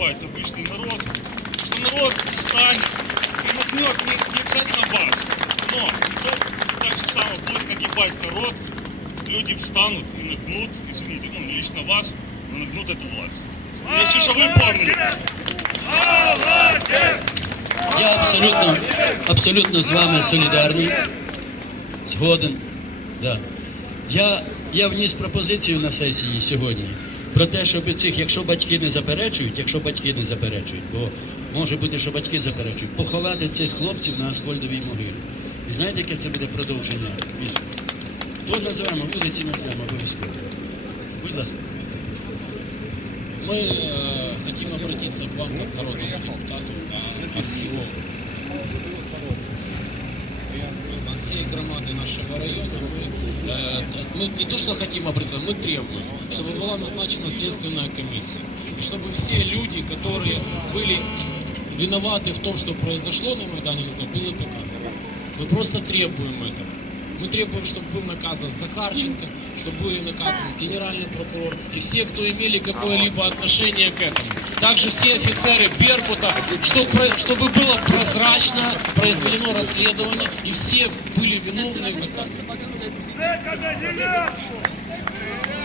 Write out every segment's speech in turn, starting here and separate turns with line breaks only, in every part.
погибает обычный народ, что народ встанет и нагнет не, не обязательно вас, но то так же самое будет нагибать народ, люди встанут и нагнут, извините, ну не лично вас, но нагнут эту власть. Я хочу, чтобы вы помнили.
Я абсолютно, абсолютно з вами солідарний. Згоден. Да. Я, я вніс пропозицію на сесії сьогодні про те, щоб цих, якщо батьки не заперечують, якщо батьки не заперечують, бо може бути, що батьки заперечують, поховати цих хлопців на асфальтовій могилі. І знаєте, яке це буде продовження? Між- То називаємо, вулиці назвемо обов'язково. Будь ласка.
Мы э, хотим обратиться к вам, как народному депутату, а, от всего, от всей громады нашего района. Мы, э, мы не то, что хотим обратиться, мы требуем, чтобы была назначена следственная комиссия. И чтобы все люди, которые были виноваты в том, что произошло на Майдане, были доказаны. Мы просто требуем этого. Мы требуем, чтобы был наказан Захарченко, чтобы были наказаны генеральный прокурор и все, кто имели какое-либо отношение к этому Также все офицеры Беркута, что про- чтобы было прозрачно произведено расследование и все были виновны и наказаны.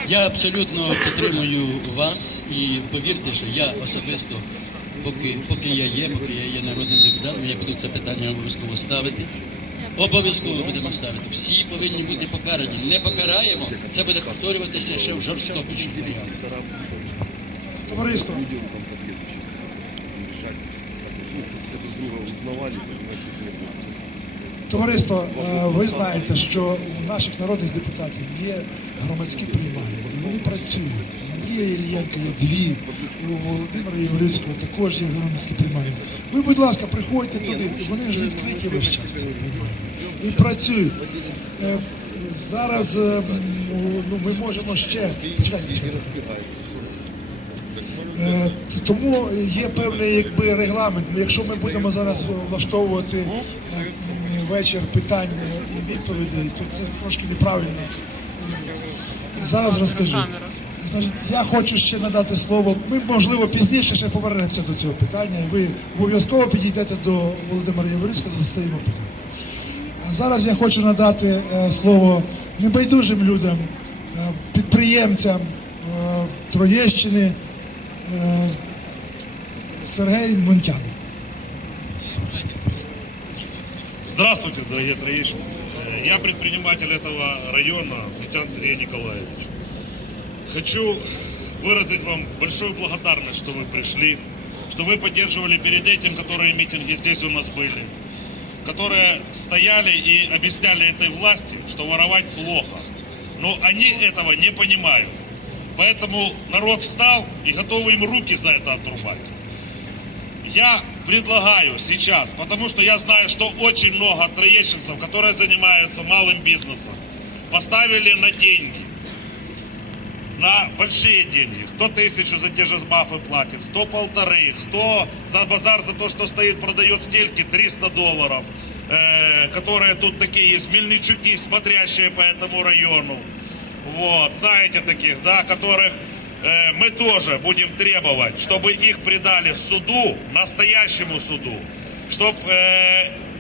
Я абсолютно підтримую вас і повірте, що я особисто, поки, поки я є, поки я є народним депутатом, я буду це питання обов'язково ставити. Обов'язково будемо ставити. Всі повинні бути покарані. Не покараємо, це буде повторюватися ще в жорстокішому варіанті.
Товариство, Товариство, е, ви знаєте, що у наших народних депутатів є громадські приймальні, і вони працюють. У Андрія Ілієнка є дві, у Володимира Єврицького також є громадські приймальні. Ви, будь ласка, приходьте туди, вони ж відкриті весь час ці приймальні. І працюють. Е, Зараз е, ну, ми можемо ще. Почекайте, почекайте. Е, Тому є певний якби регламент. Якщо ми будемо зараз влаштовувати е, вечір питань і відповідей, то це трошки неправильно. Е, Зараз розкажу. Я хочу ще надати слово. Ми, можливо, пізніше ще повернемося до цього питання, і ви обов'язково підійдете до Володимира Яворицького, застоїмо питання. А зараз я хочу надати слово небайдужим людям, підприємцям Троєщини е, Сергій Монтян.
Здравствуйте, дорогие троещинцы. Э, Я предприниматель этого района, Митян Сергей Николаевич. Хочу выразить вам большую благодарность, что вы пришли, что вы поддерживали перед этим, которые митинги здесь у нас были, которые стояли и объясняли этой власти, что воровать плохо. Но они этого не понимают. Поэтому народ встал и готовы им руки за это отрубать. Я предлагаю сейчас, потому что я знаю, что очень много троещинцев, которые занимаются малым бизнесом, поставили на деньги, на большие деньги. Кто тысячу за те же мафы платит, кто полторы, кто за базар за то, что стоит, продает стельки 300 долларов, э, которые тут такие есть, мельничуки, смотрящие по этому району. Вот, знаете таких, да, которых э, мы тоже будем требовать, чтобы их предали суду, настоящему суду, чтобы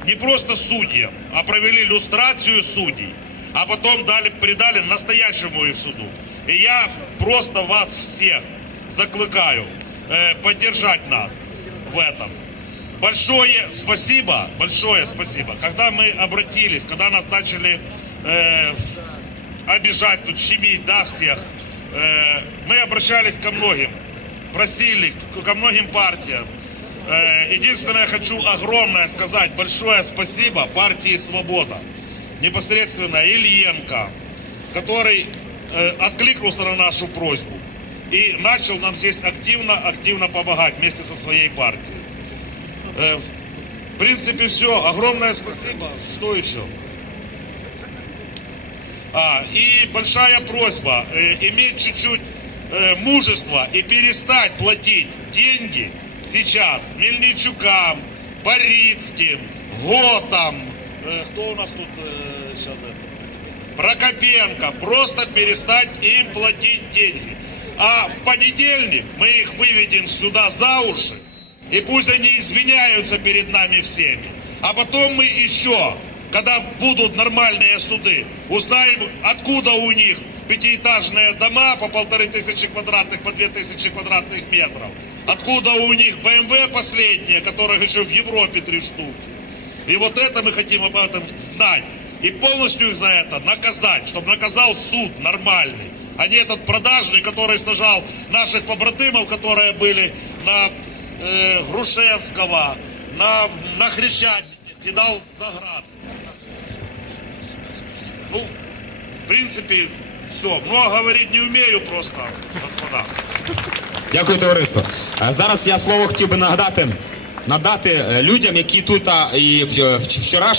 не просто судьям, а провели иллюстрацию судей, а потом дали, предали настоящему их суду. И я просто вас всех закликаю э, поддержать нас в этом. Большое спасибо, большое спасибо. Когда мы обратились, когда нас начали э, обижать, тут щемить, да, всех. Э, мы обращались ко многим, просили ко многим партиям. Э, единственное, хочу огромное сказать, большое спасибо партии «Свобода». Непосредственно Ильенко, который э, откликнулся на нашу просьбу и начал нам здесь активно-активно помогать вместе со своей партией. В принципе, все. Огромное спасибо. Что еще? А, и большая просьба э, иметь чуть-чуть э, мужества и перестать платить деньги сейчас Мельничукам, Парицким, Готам, э, кто у нас тут э, сейчас это? Прокопенко, просто перестать им платить деньги. А в понедельник мы их выведем сюда за уши, и пусть они извиняются перед нами всеми. А потом мы еще, когда будут нормальные суды, узнаем, откуда у них пятиэтажные дома по полторы тысячи квадратных, по две тысячи квадратных метров. Откуда у них БМВ последние, которых еще в Европе три штуки. И вот это мы хотим об этом знать. И полностью их за это наказать, чтобы наказал суд нормальный. А не этот продажный, который сажал наших побратимов, которые были на э, Грушевського, на, на Хрещатике, кидав за. Ну, в принципі, все. Много говорити не вмію просто, господа.
Дякую, товариство. Е, Зараз я слово хотів би нагадати, надати е, людям, які тут а, і вчора